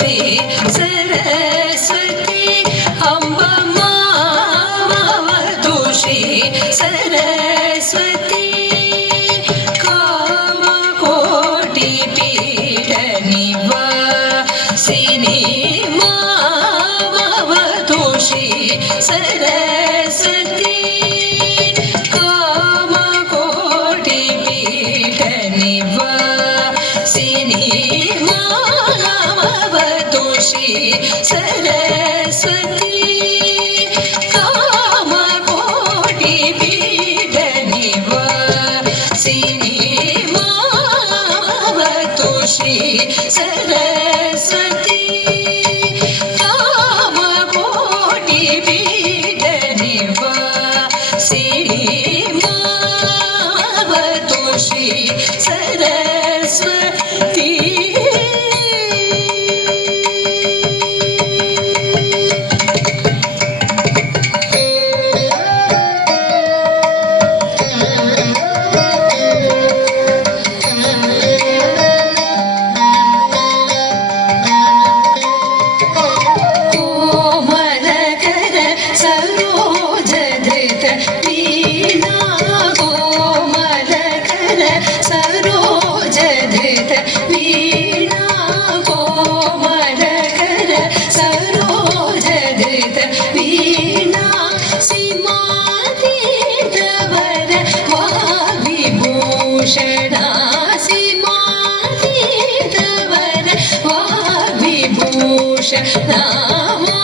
ಶ್ರೀ ಸರಸ್ವತಿ ಅಂಬ ಮಾಮವತು ಶ್ರೀ ಸರಸ್ವತಿ ಕಾಮಕೋಟಿ ಪೀಠ ನಿವಾಸಿನಿ ಮಾಮವತು ಶ್ರೀ ಸರಸ್ವತಿ ಕಾಮಕೋಟಿ ಪೀಠ ನಿವಾಸಿನಿ ಮಾಮವತು ಶ್ರೀ ಸರಸ್ವತಿ ಕಾಮಕೋಟಿ ಪೀಠ ನಿವಾಸಿನಿ ಮಾಮವತು ಶ್ರೀ ಸರಸ್ವತಿ ಕಾಮಕೋಟಿ ಪೀಠ ನಿವಾಸಿನಿ ಮಾಮವತು ಶ್ರೀ ಸರಸ್ವತಿ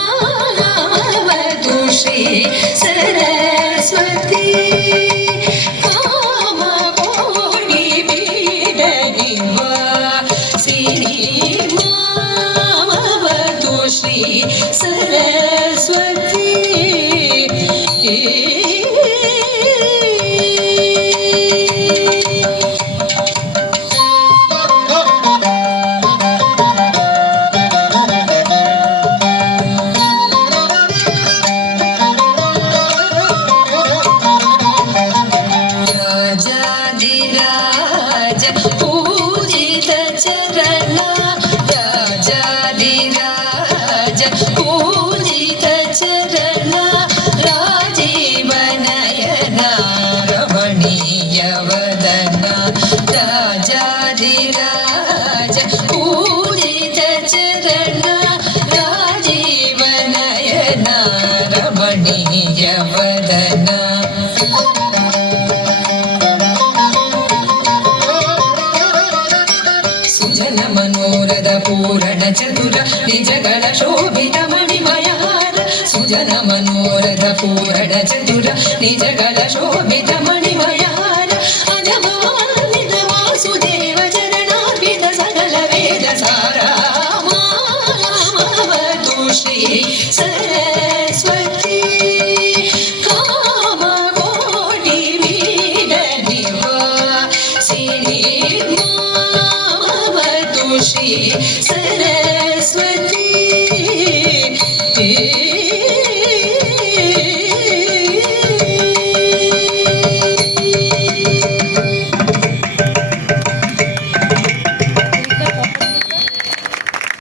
ನಾಮವತು ಶ್ರೀ ಸರಸ್ವತಿ ಕಾಮಕೋಟಿ ಪೀಠ ನಿವಾಸಿನಿ ಮಾಮವತು ಶ್ರೀ ಸರಸ್ವತಿ पूजित चरण राजाधिराज पूजित चरण राजीव नयन रमणीय वदन राजाधिराज पूजित चरण राजीव नयन रमणीय वदन ಸುಜನ ಮನೋರದ ಪೂರಣ ಚತುರ ನಿಜಗಳ ಶೋಭಿತ ಮಣಿಮಯಾರ ಸುಜನ ಮನೋರದ ಪೂರಣ ಚತುರ ನಿಜಗಳ ಶೋಭಿತ ಮಣಿಮಯಾರ ಅಜಮವಾನಿತ ವಾಸುದೇವ ಚರಣಾರ್ಪಿತ ಸಕಲ ವೇದ ಸಾರ ಮಾಮವತು ಶ್ರೀ